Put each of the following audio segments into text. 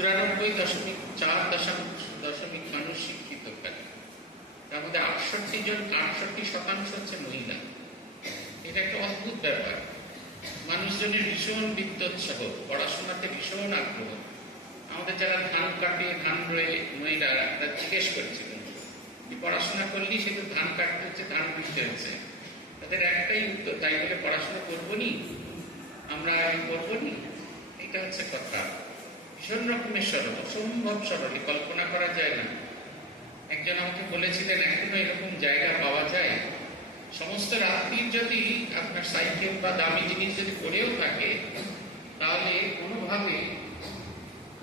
94.4% মানুষ শিক্ষিত থাকে, তার মধ্যে 68% হচ্ছে মহিলা। এটা একটা অদ্ভুত ব্যাপার। মানুষজনের ভীষণ বিদ্যোৎসাহ, পড়াশোনাতে ভীষণ আগ্রহ। আমাদের যারা ধান কাটে, ধান রয়ে মহিলারা, তারা জিজ্ঞেস করছিলেন পড়াশোনা করলেই শুধু ধান কাটতে হচ্ছে, ধান বুঝতে হচ্ছে। তাদের একটাই উত্তর, তাই বলে পড়াশোনা করবো নি, আমরা করবো নি। এটা হচ্ছে কথা। ভীষণ রকমের সরল, অসম্ভব সরল, কল্পনা করা যায় না। একজন আমাকে বলেছিলেন, এখনো এরকম জায়গা পাওয়া যায়, সমস্ত রাত্রির যদি আপনার সাইকেল বা দামি জিনিস যদি পড়েও থাকে, তাহলে কোনোভাবে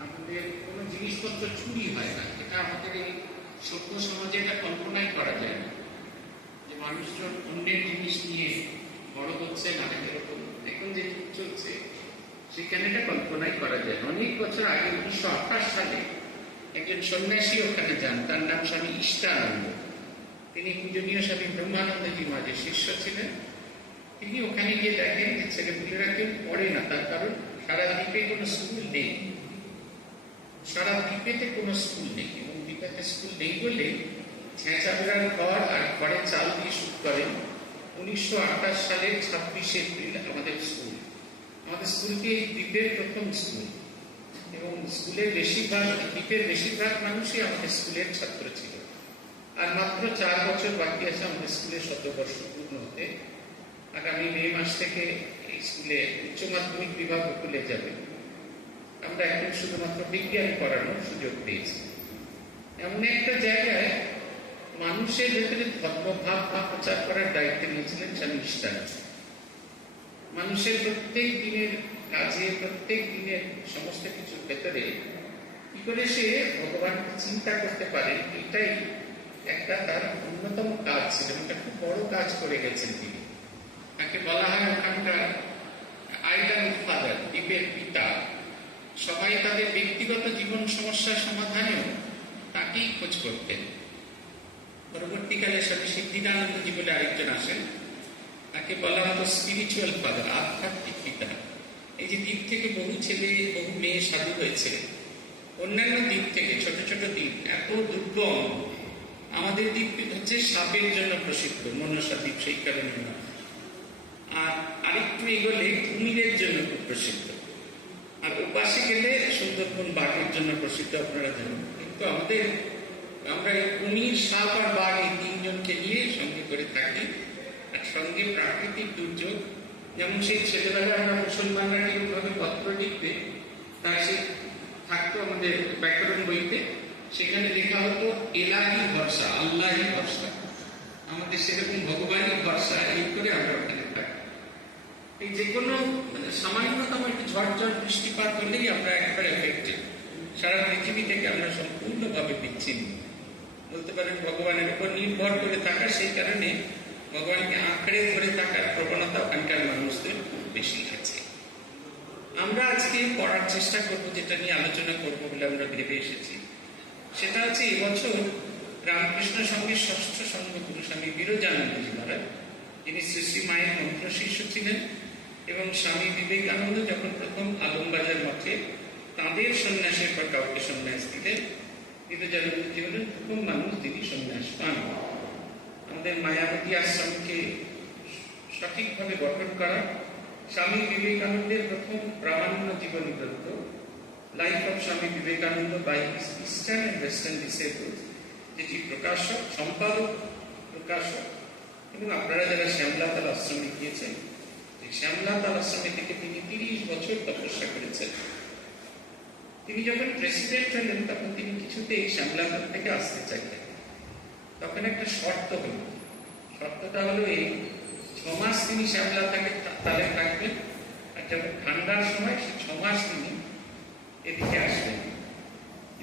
আমাদের কোনো জিনিসপত্র চুরি হয় না। এটা আমাদের এই সভ্য সমাজে এটা কল্পনাই করা যায় না, যে মানুষজন অন্যের জিনিস নিয়ে বড় হচ্ছে না। এরকম এখন যে চলছে, সেখানে এটা কল্পনাই করা যায়। অনেক বছর আগে 1928 সালে একজন সন্ন্যাসী ওখানে যান, তার নাম স্বামী ইষ্টানন্দ। তিনি পূজনীয় স্বামী ব্রহ্মানন্দজি মাঝের শিষ্য ছিলেন। তিনি ওখানে গিয়ে দেখেন যে ছেলেপুলেরা কেউ পড়ে না, তার কারণ সারা দ্বীপে কোনো স্কুল নেই। সারা দ্বীপেতে কোনো স্কুল নেই, এবং দ্বীপেতে স্কুল নেই বলে ছেঁচা বেড়ার ঘর আর ঘরে চাল দিয়ে শুট করেন। 1928 সালের 26 এপ্রিল আমাদের স্কুল। আমাদের স্কুলটি এই দ্বীপের প্রথম স্কুল, এবং স্কুলের দ্বীপের বেশিরভাগ মানুষই আমাদের স্কুলের ছাত্র ছিল। আর মাত্র 4 বছর বাকি আছে আমাদের স্কুলের 100 বর্ষ পূর্ণ হতে। আগামী মে মাস থেকে এই স্কুলে উচ্চ মাধ্যমিক বিভাগ খুলে যাবে। আমরা এখন শুধুমাত্র বিজ্ঞান পড়ানোর সুযোগ পেয়েছি। এমন একটা জায়গায় মানুষের ভেতরে ধর্মভাব প্রচার করার দায়িত্ব নিয়েছিলেন স্বামী ইষ্টানন্দ। মানুষের প্রত্যেক দিনের কাজে, প্রত্যেক দিনের সমস্ত কিছুর ভেতরে কি করে সে ভগবানকে চিন্তা করতে পারে, এটাই একটা তার অন্যতম কাজ ছিল। একটা খুব বড় কাজ করে গেছেন তিনি। তাকে বলা হয় ওখানকার আইল্যান্ড ফাদার, দ্বীপের পিতা। সবাই তাদের ব্যক্তিগত জীবন সমস্যার সমাধানেও তাকেই খোঁজ করতেন। পরবর্তীকালে স্বামী সিদ্ধিদানন্দজি বলে আরেকজন আসেন, তাকে বলা হতো স্পিরিচুয়াল ফাদার, আধ্যাত্মিক পিতা। এই যে দ্বীপ থেকে বহু ছেলে, বহু মেয়ে সাধু হয়েছে, অন্যান্য দ্বীপ থেকে ছোট ছোট দ্বীপ এত দুর্গম। আমাদের দ্বীপ হচ্ছে সাপের জন্য প্রসিদ্ধ, মনসা দ্বীপ, সেই কারণে। আর আরেকটু এগোলে কুমিরের জন্য খুব প্রসিদ্ধ। আর ওপাশে গেলে সুন্দরবন বাঘের জন্য প্রসিদ্ধ, আপনারা জানেন। কিন্তু আমরা কুমির, সাপ আর বাঘ এই 3 জনকে নিয়ে সঙ্গে করে থাকি। আর সঙ্গে প্রাকৃতিক দুর্যোগ, যেমন সেই ছেলেবেলা আমরা মুসলমানরা কিভাবে পত্র লিখতে, তাই সে থাকতো আমাদের ব্যাকরণ বইতে। সেখানে লেখা হতো এলাহি ভরসা, আল্লাহি ভরসা। আমাদের সেরকম ভগবানের ভরসা, এই করে আমরা ওখানে থাকি। এই যে কোনো সামান্যতম একটু ঝড় বৃষ্টিপাত হলেই আমরা একবারে এফেক্টেড। সারা পৃথিবী থেকে আমরা সম্পূর্ণভাবে বিচ্ছিন্ন, বলতে পারেন ভগবানের উপর নির্ভর করে থাকা। সেই কারণে ভগবানকে আঁকড়ে ধরে থাকার প্রবণতা ওখানকার মানুষদের বেশি আছে। আমরা আজকে পড়ার চেষ্টা করব, যেটা নিয়ে আলোচনা করব বলে আমরা ভেবে এসেছি, সেটা হচ্ছে এবছর রামকৃষ্ণ সঙ্গের 6ষ্ঠ সঙ্গগুরু স্বামী বিরজানন্দজি মহারাজ, যিনি শ্রী শ্রী মায়ের মন্ত্র শিষ্য ছিলেন। এবং স্বামী বিবেকানন্দ যখন প্রথম আলমবাজার মঠে তাঁদের সন্ন্যাসের পর কাউকে সন্ন্যাস দিলেন, বিরজানন্দজি হলেন প্রথম মানুষ যিনি সন্ন্যাস পান। আমাদের মায়াবতী আশ্রমকে সঠিকভাবে গঠন করা স্বামী বিবেকানন্দের প্রথম প্রামাণ্য জীবনী গ্রন্থ life of Swami Vivekananda by eastern and western disciples, যেটি প্রকাশক, সম্পাদক, প্রকাশক। এবং আপনারা যারা শ্যামলাতাল আশ্রমে গিয়েছেন, শ্যামলাতাল আশ্রমে থেকে তিনি 30 বছর তপস্যা করেছেন। তিনি যখন প্রেসিডেন্ট হলেন, তখন তিনি কিছুতেই শ্যামলাতাল থেকে আসতে চাইলেন। তখন একটা শর্ত হল, শর্তটা হলো এই, 6 মাস তিনি শ্যামলাতালে তালে থাকবেন, আর যখন ঠান্ডার সময় সে 6 মাস তিনি এদিকে আসবেন।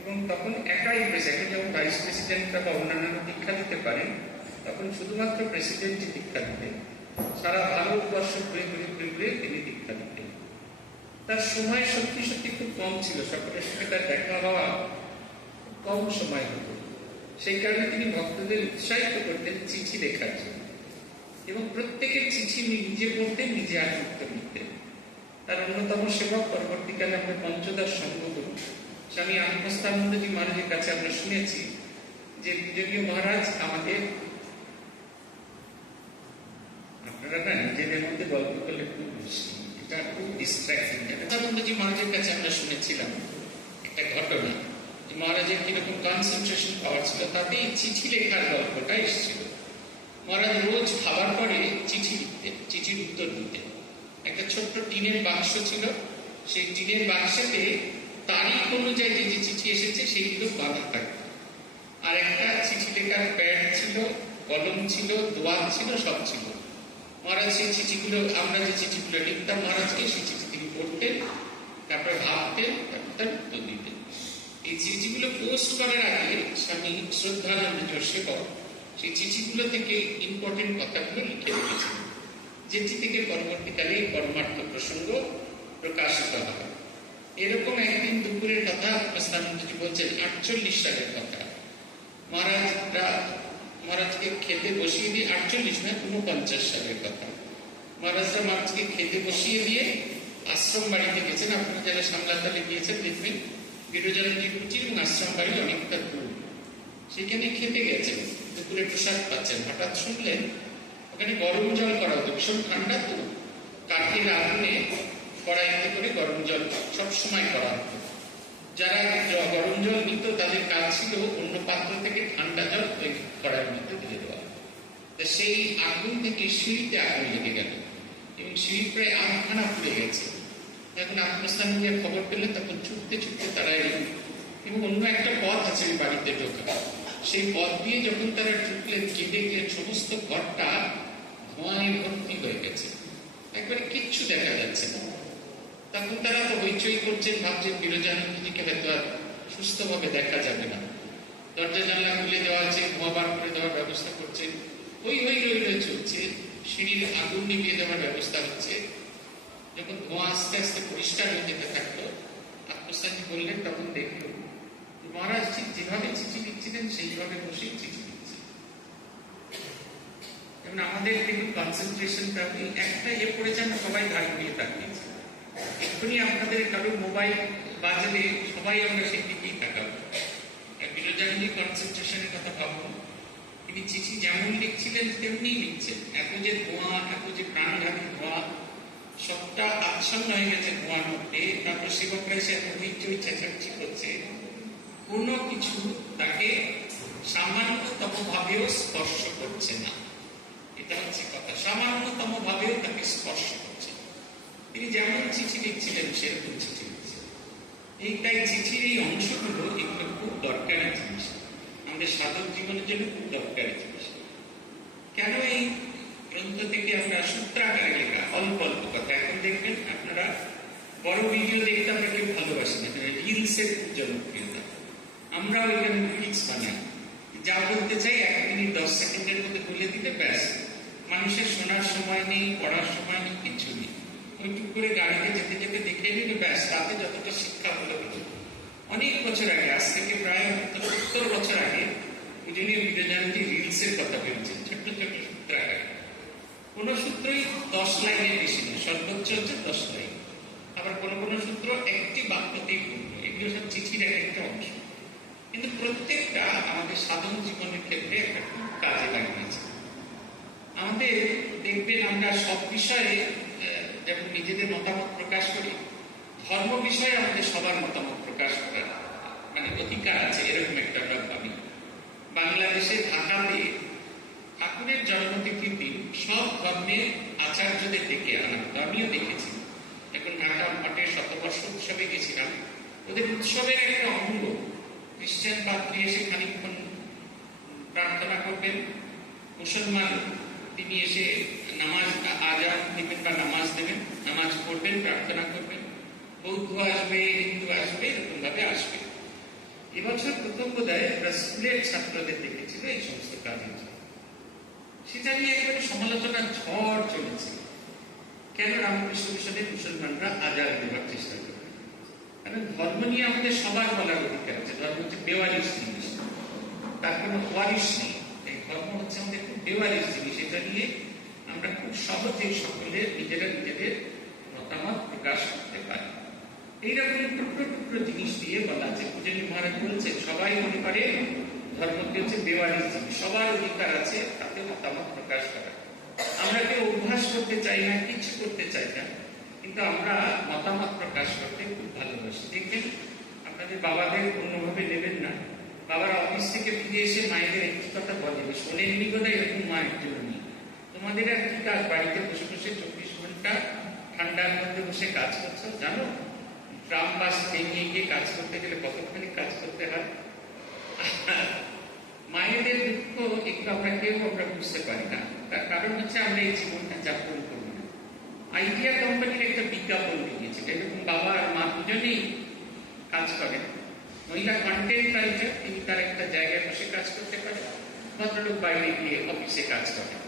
এবং তখন একাই প্রেসিডেন্ট, যেমন ভাইস প্রেসিডেন্টরা বা অন্যান্য দীক্ষা দিতে পারেন, তখন শুধুমাত্র প্রেসিডেন্টই দীক্ষা দিতেন। সারা ভারতবর্ষ ঘুরে ঘুরে ঘুরে ঘুরে তিনি দীক্ষা দিতেন। তার সময় সত্যি সত্যি খুব কম ছিল, সকলের সঙ্গে তার দেখা হওয়া কম সময় হতো। সেই কারণে তিনি ভক্তদের উৎসাহিত করতেন চিঠি লেখার জন্য, এবং প্রত্যেকের চিঠি নিজে পড়তেন, নিজে উত্তর লিখতেন। তার অন্যতম সেবক পরবর্তীকালে আমাদের পঞ্চদশ সঙ্গগুরু স্বামী আত্মস্থানন্দজি মহারাজের কাছে আমরা শুনেছি যে পূজনীয় মহারাজ আমাদের, আপনারা না নিজেদের মধ্যে গল্প করলে খুব খুশি, এটা খুব ডিস্ট্রাক্টিং। আত্মস্থানন্দজি মহারাজের কাছে আমরা শুনেছিলাম একটা ঘটনা, যে মহারাজের কিরকম কনসেন্ট্রেশন পাওয়ার ছিল, তাতেই চিঠি লেখার গল্পটা এসেছিল। মহারাজ রোজ খাবার পরে চিঠি লিখতেন, চিঠির উত্তর দিতেন। একটা ছোট্ট টিনের বাক্স ছিল, সেই টিনের বাক্সেতে তারিখ অনুযায়ী যে যে চিঠি এসেছে সেইগুলো বাঁধা থাকতো। আর একটা চিঠি লেখার প্যাড ছিল, কলম ছিল, দোয়াত ছিল, সব ছিল। মহারাজ সেই চিঠিগুলো, আমরা যে চিঠিগুলো লিখতাম মহারাজকে, সেই চিঠি তিনি পড়তেন, তারপরে ভাবতেন, তারপর তার উত্তর দিতেন। এই চিঠিগুলো পোস্ট করার আগে স্বামী শ্রদ্ধানন্দ সেবক সেই চিঠিগুলো থেকে ইম্পর্টেন্ট কথাগুলো লিখে রেখেছিলেন, যেটি থেকে পরবর্তীকালে পরমার্থ প্রসঙ্গ প্রকাশিত হয়। এরকম একদিন দুপুরের কথা আত্মস্থানন্দজি বলছেন, 48 সালের কথা। মহারাজকে খেতে বসিয়ে দিয়ে, 48 না 49 সালের কথা। মহারাজরা মহারাজকে খেতে বসিয়ে দিয়ে আশ্রম বাড়িতে গেছেন। আপনারা যারা সামলাতালে গিয়েছেন দেখবেন বিরোজানন্দী কুটির এবং আশ্রম বাড়ি অনেকটা দূর। সেখানে খেতে গেছেন, দুপুরে প্রসাদ পাচ্ছেন, হঠাৎ শুনলেন ওখানে গরম জল করা হতো। ভীষণ ঠান্ডা তো, কাঠের আগুনে কড়াইতে করে গরম জল সবসময় করা হতো। যারা গরম জল নিত তাদের কাজ ছিল অন্য পাত্র থেকে ঠান্ডা জল ওই কড়াইয়ের মধ্যে দিয়ে দেওয়া। সেই আগুন থেকে সিঁড়িতে আগুন লেগে গেল এবং সিঁড়ি প্রায় 8খানা পুড়ে গেছে। এখন আত্মস্থানন্দজি খবর পেলেন, তখন ছুটতে ছুটতে তারা এলেন এবং অন্য একটা পথ আছে ওই বাড়িতে ঢোকা। সেই পথ দিয়ে যখন তারা ঢুকলেন, কেটে গিয়ে সমস্ত ঘরটা ধোঁয়ায় ভর্তি হয়ে গেছে, একবারে কিচ্ছু দেখা যাচ্ছে না। তখন তারা তো হইচই করছেন, ভাবছেন বিরোজানন্দজিকে হয়তো আর সুস্থভাবে দেখা যাবে না। দরজা জানলা খুলে দেওয়া আছে, ধোঁয়া বার করে দেওয়ার ব্যবস্থা করছেন, ওই চলছে। সিঁড়ির আগুন নিভিয়ে দেওয়ার ব্যবস্থা হচ্ছে। যখন ধোঁয়া আস্তে আস্তে পরিষ্কার হয়ে যেতে থাকলো, আত্মস্থানজি বললেন, তখন দেখলো মহারাজ ঠিক যেভাবে চিঠি লিখছিলেন সেইভাবে বসে চিঠি লিখছে। এবং আমাদের কিন্তু কনসেন্ট্রেশনটা একটা পড়েছে, আমরা সবাই ধার দিয়ে তাকিয়েছি। এক্ষুনি আপনাদের কারো মোবাইল বাজালে সবাই আমরা সেই দিকেই তাকাবো। বিরোজানন্দী কনসেন্ট্রেশনের কথা ভাবুন, তিনি চিঠি যেমন লিখছিলেন তেমনি লিখছেন। এত যে ধোঁয়া, এত যে প্রাণঘাতী ধোঁয়া, সবটা আচ্ছন্ন হয়ে গেছে ধোঁয়ার মধ্যে। তারপর সেবকরা এসে হইচই চেঁচামেচি করছে, কোনো কিছু তাকে সামান্যতম ভাবেও স্পর্শ করছে না। এটা হচ্ছে কথা, সামান্যতম ভাবেও তাকে স্পর্শ করছে। তিনি যেমন চিঠি লিখছিলেন সেরকম চিঠি লিখছেন। তাই চিঠির এই অংশগুলো, এগুলো খুব দরকারি জিনিস, আমাদের সাধক জীবনের জন্য খুব দরকারি জিনিস। কেন এই গ্রন্থ থেকে আমরা সূত্রাকারে লেখা অল্প অল্প কথা। এখন দেখবেন আপনারা বড় ভিডিও দেখতে আমরা কেউ ভালোবাসি না, রিলসের খুব জনপ্রিয়তা। আমরা ওইখানে রিলস বানাই, যা বলতে চাই 1 মিনিট 10 সেকেন্ডের মধ্যে বলে দিলে ব্যাস। মানুষের শোনার সময় নেই, পড়ার সময় নেই, কিছু নেই। ওইটুক করে গাড়িতে যেতে যেতে দেখে নিলে ব্যাস, তাতে যতটা শিক্ষা হলো হলো। অনেক বছর আগে, আজ থেকে প্রায় 70 বছর আগে পূজনীয় বিরোজানন্দজি রিলসের কথা বলছেন, ছোট্ট ছোট্ট সূত্রাকারে। কোন সূত্রই 10 লাইনের বেশি না, সর্বোচ্চ হচ্ছে 10 লাইন। আবার কোনো সূত্র একটি বাক্যতেই পূর্ণ। এগুলো সব চিঠির একটা অংশ, কিন্তু প্রত্যেকটা আমাদের সাধারণ জীবনের ক্ষেত্রে একটা খুব কাজে লাগিয়েছে। আমাদের দেখবেন আমরা সব বিষয়ে যেমন নিজেদের মতামত প্রকাশ করি, ধর্ম বিষয়ে আমাদের সবার মতামত প্রকাশ করার অধিকার আছে, এরকম একটা আমরা ভাবি। বাংলাদেশে ঢাকাতে ঠাকুরের জন্মতিথির দিন সব ধর্মের আচার্যদের ডেকে আনা হতো, আমিও দেখেছি। এখন ঢাকা মঠের শতবর্ষ উৎসবে গেছিলাম, ওদের উৎসবের একটা অঙ্গ, খ্রিস্টান পাদ্রী এসে খানিকক্ষণ প্রার্থনা করবেন, মুসলমান তিনি এসে নামাজ আজান দেবেন বা নামাজ দেবেন, নামাজ পড়বেন, প্রার্থনা করবেন, বৌদ্ধ আসবে, হিন্দু আসবে, এরকম ভাবে আসবে। এবছর প্রথম বোধহয় আমরা স্কুলের ছাত্রদের দেখেছিল এই সমস্ত কাজে। সেটা নিয়ে একেবারে সমালোচনার ঝড় চলেছে। কেন রামকৃষ্ণ মিশনের মুসলমানরা আজাদ দেওয়ার চেষ্টা করবে? কারণ ধর্ম নিয়ে আমাদের সবার বলার অধিকার আছে। ধর্ম হচ্ছে বেওয়ারিশ জিনিস, তার কোনো ওয়ারিশ নেই। এই ধর্ম হচ্ছে আমাদের খুব বেওয়ারিশ জিনিস। এটা নিয়ে আমরা খুব সহজেই সকলে নিজেরা নিজেদের মতামত প্রকাশ করতে পারি। এইরকম টুকরো টুকরো জিনিস দিয়ে বলা আছে সেজন্য মহারাজ বলছেন সবাই মনে করে ধর্মকে হচ্ছে বেওয়ারিজম, সবার অধিকার আছে তাতে মতামত প্রকাশ করা। আমরা কেউ অভ্যাস করতে চাই না, কিছু করতে চাই না, কিন্তু আমরা মতামত প্রকাশ করতে খুব ভালোবাসি। দেখবেন আপনাদের বাবাদের অন্যভাবে নেবেন না, বাবারা অফিস থেকে ফিরে এসে মায়েদের একটি কথা বলে, শোনেননি বোধ হয় এরকম মায়ের জন্য নেই, তোমাদের আর কি কাজ, বাড়িতে বসে বসে 24 ঘন্টা ঠান্ডার মধ্যে বসে কাজ করছো, জানো ট্রাম বাস নিয়ে গিয়ে কাজ করতে গেলে কতখানি কাজ করতে হয়। মায়েদের দুঃখ একটু আমরা কেউ আমরা বুঝতে পারি না, তার কারণ হচ্ছে আমরা এই জীবনটা যাপন করি না। আইডিয়া কোম্পানির একটা বিজ্ঞাপন দিয়েছিল, এরকম বাবা আর মা দুজনেই কাজ করেন, মহিলা কন্টেন্ট রাইটার, তিনি তার একটা জায়গায় বসে কাজ করতে পারেন, ভদ্রলোক বাইরে গিয়ে অফিসে কাজ করেন।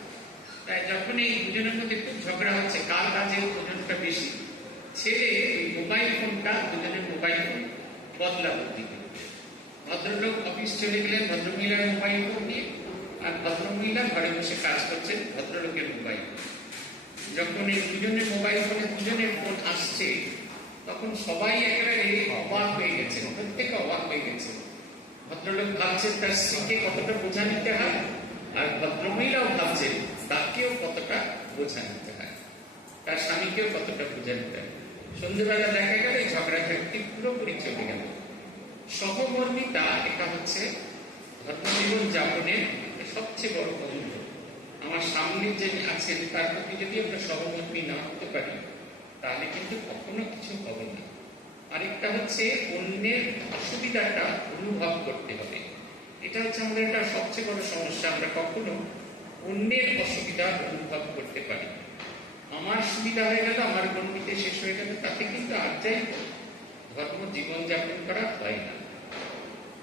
তাই যখন এই দুজনের মধ্যে খুব ঝগড়া হচ্ছে কার কাজের ওজনটা বেশি, ছেলে ওই মোবাইল ফোনটা, দুজনের মোবাইল ফোন বদলা বদলি করবে। ভদ্রলোক অফিস চলে গেলেন ভদ্রমহিলার মোবাইল ফোন নিয়ে, আর ভদ্রমহিলা ঘরে বসে কাজ করছেন ভদ্রলোকের মোবাইল। যখন এই দুজনের মোবাইল ফোনে দুজনের ফোন আসছে, তখন সবাই একেবারে অবাক হয়ে গেছে, প্রত্যেকে অবাক হয়ে গেছে। ভদ্রলোক ভাবছেন তার স্ত্রীকে কতটা বোঝা নিতে হয়, আর ভদ্রমহিলাও ভাবছেন তাকেও কতটা বোঝা নিতে হয়, তার স্বামীকেও কতটা বোঝা নিতে হয়। সন্ধ্যেবেলা দেখা গেল এই ঝগড়াঝাটি পুরোপুরি চলে গেল। সহমর্মিতা এটা হচ্ছে ধর্মজীবন যাপনের সবচেয়ে বড় অমূল্য। আমার সামনে যে আছেন তার প্রতি যদি আমরা সহমর্মী না হতে পারি, তাহলে কিন্তু কখনো কিছু হবে না। আরেকটা হচ্ছে অন্যের অসুবিধাটা অনুভব করতে হবে, এটা হচ্ছে আমাদের একটা সবচেয়ে বড় সমস্যা। আমরা কখনো অন্যের অসুবিধা অনুভব করতে পারি। আমার সুবিধা হয়ে গেল, আমার গণ্ডিতে শেষ হয়ে গেল, তাতে কিন্তু আর যাই ধর্ম জীবন যাপন করা হয় না।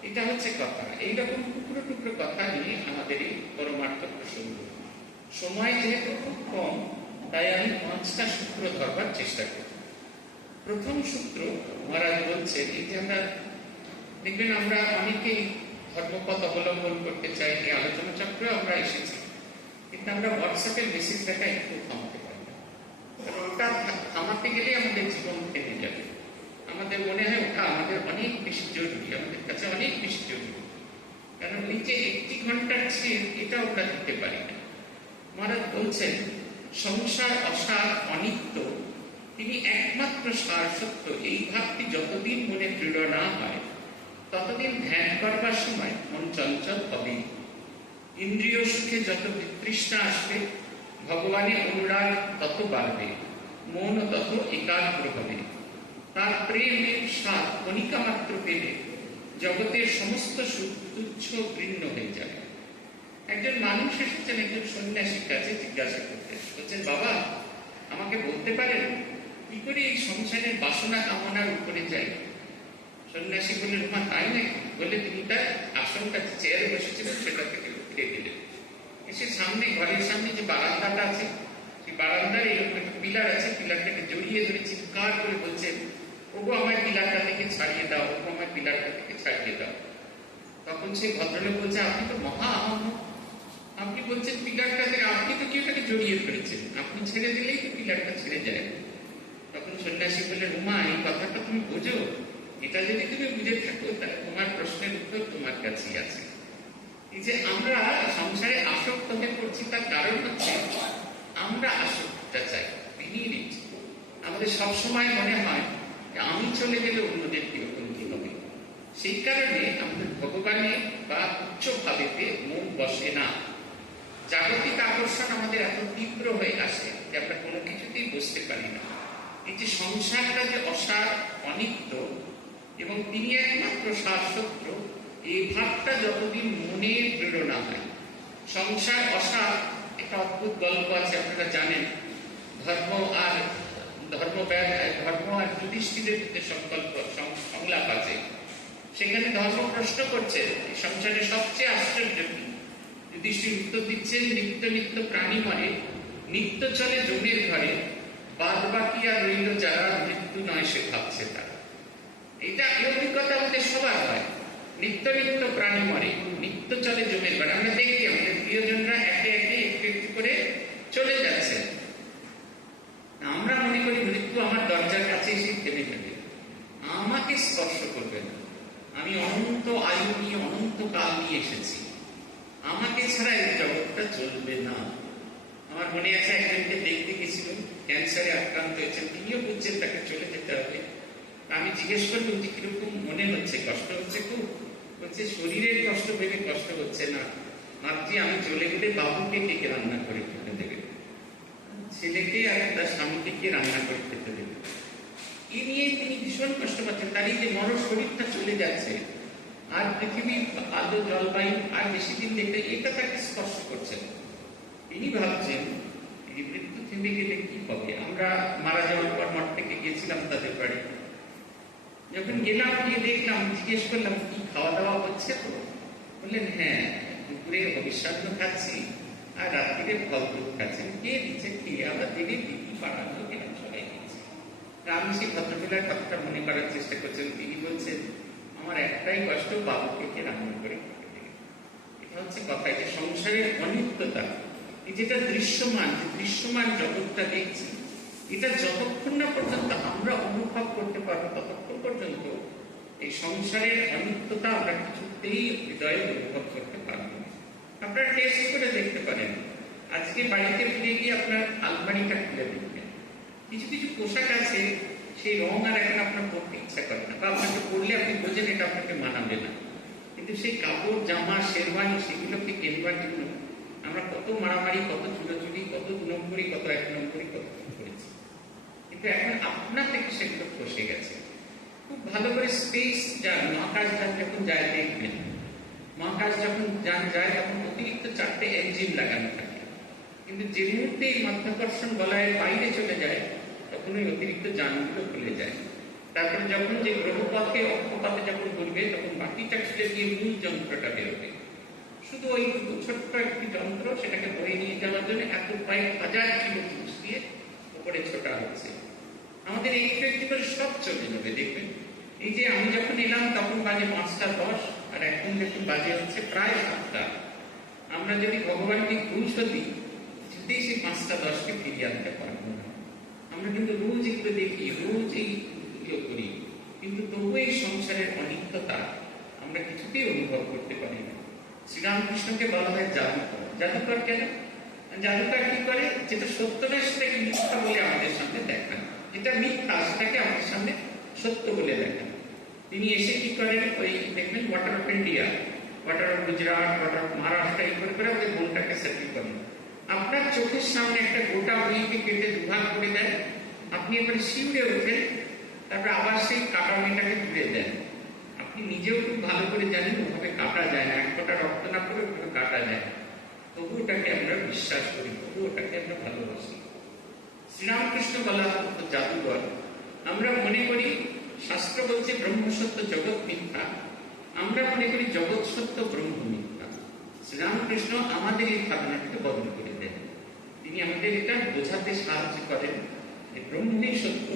এটা হচ্ছে কথা। এইরকম টুকরো টুকরো কথা নিয়ে আমাদের এই পরমার্থ প্রসঙ্গ। সময় যেহেতু খুব কম, তাই আমি 5টা সূত্র ধরবার চেষ্টা করি। প্রথম সূত্র মহারাজ বলছেন, এই যে আমরা দেখবেন আমরা অনেকেই ধর্মপথ অবলম্বন করতে চাই, এই আলোচনা চক্রে আমরা এসেছি, কিন্তু আমরা হোয়াটসঅ্যাপের মেসেজ দেখা একটু থামাতে পারি না। ওটা থামাতে গেলে আমাদের জীবন থেমে যাবে। আমাদের মনে হয় ওটা আমাদের অনেক বেশি জরুরি, আমাদের কাছে অনেক বেশি জরুরি, কারণ এই যে 1 ঘন্টার ছেদ এটা আমরা দিতে পারি না। মহারাজ বলছেন সংসার অসার অনিত্য, তিনি একমাত্র সার সত্য, এই ভাবটি যতদিন মনে দৃঢ় না হয় ততদিন ধ্যান করবার সময় মন চঞ্চল হবেই। ইন্দ্রিয় সুখে যত বিতৃষ্ণা আসবে, ভগবানের অনুরাগ তত বাড়বে, মন তত একাগ্র হবে। তার প্রেমের স্বাদ কণিকা মাত্র পেলে জগতের সমস্ত সুখ তুচ্ছ ঘৃণ্য হয়ে যাবে। একজন মানুষ এসেছেন একজন সন্ন্যাসীর কাছে জিজ্ঞাসা করতে, বলছেন বাবা আমাকে বলতে পারেন কি করে এই সংসারের বাসনা কামনার উপরে যাই? সন্ন্যাসী বললেন মা তাই নাকি? বলে তিনি তার আসনটা চেয়ারে বসেছিলেন সেটা থেকে উঠিয়ে দিলেন। এসে সামনে ঘরের সামনে যে বারান্দাটা আছে, সেই বারান্দার এরকম একটা পিলার আছে, পিলারটাকে জড়িয়ে ধরে চিৎকার করে বলছেন ওগো আমায় পিলারটা থেকে ছাড়িয়ে দাও, ওগো আমায় পিলারটা থেকে ছাড়িয়ে দাও। তখন সেই ভদ্রলোক বলছে আপনি তো মহা আহম্মক, আপনি বলছেন পিলারটা থেকে, আপনি তো কি ওটাকে জড়িয়ে ধরেছেন, আপনি ছেড়ে দিলেই তো পিলারটা ছেড়ে যায়। তখন সন্ন্যাসী বললেন উমা এই কথাটা তুমি বোঝো, এটা যদি তুমি বুঝে থাকো তাহলে তোমার প্রশ্নের উত্তর তোমার কাছেই আছে। এই যে আমরা সংসারে আসক্ত হয়ে পড়ছি তার কারণ হচ্ছে আমরা আসক্তটা চাই। আমাদের সবসময় মনে হয় আমি চলে গেলে অন্যদের কিরকম কি হবে, সেই কারণে আমাদের ভগবানের বা উচ্চ ভাবেতে মন বসে না। জাগতিক আকর্ষণ আমাদের এত তীব্র হয়ে আসে যে আমরা কোনো কিছুতেই বসতে পারি না। এই যে সংসারটা যে অসার অনিত্য এবং তিনি একমাত্র শাশ্বত, এই ভাবটা যতদিন মনে দৃঢ় না হয়। সংসার অসার একটা অদ্ভুত গল্প আছে, আপনারা জানেন। ধর্ম আর যুধিষ্ঠিরের সংকল্প সংলাপ আছে, সেখানে ধর্ম প্রশ্ন করছে সংসারে সবচেয়ে আশ্চর্য কি? যুধিষ্ঠির উত্তর দিচ্ছেন নিত্য নিত্য প্রাণী মরে, নিত্য চলে জমের ঘরে, বাদ বাকি আর রইল যারা মৃত্যু নয় সে ভাবছে তারা। এটা এই অভিজ্ঞতা আমাদের সবার হয়। নিত্য নিত্য প্রাণী মরে, নিত্য চলে জমের ঘরে। আমরা দেখি আমাদের প্রিয়জনরা একে একে একটু একটু করে চলে যাচ্ছে, আমরা মনে করি মৃত্যু আমার দরজার কাছে এসে থেমে যাবে, আমাকে স্পর্শ করবে না, আমি অনন্ত আয়ু নিয়ে অনন্ত কাল নিয়ে এসেছি, আমাকে ছাড়া এই জগৎটা চলবে না। আমার মনে আছে একজনকে দেখতে গেছিলাম, ক্যান্সারে আক্রান্ত হয়েছেন, তিনিও বুঝছেন তাকে চলে যেতে হবে। আমি জিজ্ঞেস করলাম যে কিরকম মনে হচ্ছে, কষ্ট হচ্ছে খুব? বলছে শরীরের কষ্ট ভেবে কষ্ট হচ্ছে না, ভাবছি আমি চলে গেলে বাবুকে কে রান্না করে খেতে দেবে, ছেলেকে আর তার স্বামীকে কে রান্না করে খেতে দেবে। এ নিয়ে তিনি ভীষণ কষ্ট পাচ্ছেন। তার এই যে মর শরীরটা চলে যাচ্ছে, আর পৃথিবীর আলো জলবায়ু আর বেশি দিন দেখতে, এটা তাকে স্পর্শ করছে। তিনি ভাবছেন এই মৃত্যু থেমে গেলে কি হবে। আমরা মারা যাওয়ার পর মঠ থেকে গিয়েছিলাম তাদের বাড়ি, যখন গেলাম গিয়ে দেখলাম, জিজ্ঞেস করলাম কি খাওয়া দাওয়া হচ্ছে তো? বললেন হ্যাঁ, দুপুরে অবিশ্বাস্য খাচ্ছি আর রাত্রিরে ফল দুধ খাচ্ছেন। কে দিচ্ছে? খেয়ে আমরা দিনে দিদি পাড়ার লোকেরা সবাই দিচ্ছে। আমি সেই ভদ্রমহিলার কথাটা মনে করার চেষ্টা করছেন। তিনি বলছেন আমার একটাই কষ্ট, বাবুকে কে রান্না করে খেতে দেবে। এটা হচ্ছে কথা, যে সংসারের অনিত্যতা, এই যেটা দৃশ্যমান, যে দৃশ্যমান জগৎটা দেখছি, এটা যতক্ষণ না পর্যন্ত আমরা অনুভব করতে পারবো ততক্ষণ পর্যন্ত এই সংসারের অনিত্যতা আমরা কিছুতেই হৃদয়ে অনুভব করতে পারবো না। আপনারা টেস্ট করে দেখতে পারেন, আজকে বাড়িতে ফিরে গিয়ে আপনার আলমারিটা খুলে দেখবেন, কিছু কিছু পোশাক আছে সেই রং আর এখন আপনার পরতে ইচ্ছা করে না, বা আপনাকে পরলে আপনি বোঝেন এটা আপনাকে মানাবে না, কিন্তু সেই কাপড় জামা শেরওয়ানি সেগুলোকে কেনবার জন্য আমরা কত মারামারি, কত চুলোচুরি, কত 2 নম্বরই, কত 1 নম্বরই, কত করেছি। কিন্তু এখন আপনা থেকে সেগুলো ফসে গেছে। খুব ভালো করে স্পেস যান, মহাকাশ যান যখন যায় দেখবেন, মহাকাশ যখন যান যায় তখন অতিরিক্ত 4টে ইঞ্জিন লাগানো থাকে, কিন্তু যে মুহূর্তে এই মাধ্যাকর্ষণ বলয়ের বাইরে চলে যায় তখন ওই অতিরিক্ত যানগুলো খুলে যায়। তারপরে যখন যে গ্রহপথে অক্ষপথে যখন ঘুরবে তখন বাকিটা ছেড়ে দিয়ে মূল যন্ত্রটা বেরোবে। শুধু ওই ছোট্ট একটি যন্ত্র, সেটাকে বয়ে নিয়ে যাওয়ার জন্য এত কয়েক হাজার কিলো জিনিস দিয়ে উপরে ছোটা হচ্ছে। আমাদের এই একটু করে সব চলে যাবে দেখবেন। এই যে আমি যখন এলাম তখন বাজে 5টা 10, আর এখন যখন বাজে হচ্ছে প্রায় 7টা। আমরা যদি ভগবানকে ঘুষ দিই, যদি সেই 5টা 10কে ফিরিয়ে আনতে পারবো না। আমরা কিন্তু রোজ এগুলো দেখি, রোজ এইগুলো করি, কিন্তু তবু এই সংসারের অনিত্যতা আমরা কিছুতেই অনুভব করতে পারি না। শ্রীরামকৃষ্ণকে বলা হয় জাদুকর। জাদুকর কেন? জাদুকর কি করে? যেটা সত্য নয় সেটাকে মিথ্যা বলে আমাদের সামনে দেখান, যেটা মিথ্যা সেটাকে আমাদের সামনে সত্য বলে দেখান। তিনি এসে কি করেন, ওই দেখবেন water of India, water of Gujarat, water of Maharashtra, এই করে করে ওদের বোনটাকে সেটেল করেন। আপনার চোখের সামনে একটা গোটা বইকে কেটে দুভাগ করে দেন, আপনি এবারে শিউরে ওঠেন, তারপরে আবার সেই কাটা মেয়েটাকে তুলে দেন। আপনি নিজেও খুব ভালো করে জানেন ওভাবে কাটা যায় না, এক ফোঁটা রক্ত না করে ওভাবে কাটা যায়, তবু ওটাকে আমরা বিশ্বাস করি, তবু ওটাকে আমরা ভালোবাসি। শ্রীরামকৃষ্ণ বলা হতো জাদুঘর। আমরা মনে করি শাস্ত্র বলছে ব্রহ্ম সত্য জগৎ মিথ্যা, আমরা মনে করি জগৎ সত্য ব্রহ্ম মিথ্যা। শ্রীরামকৃষ্ণ আমাদের এই ধারণাটাকে বদল করে দেন। তিনি আমাদের এটা বোঝাতে সাহায্য করেন যে ব্রহ্মই সত্য।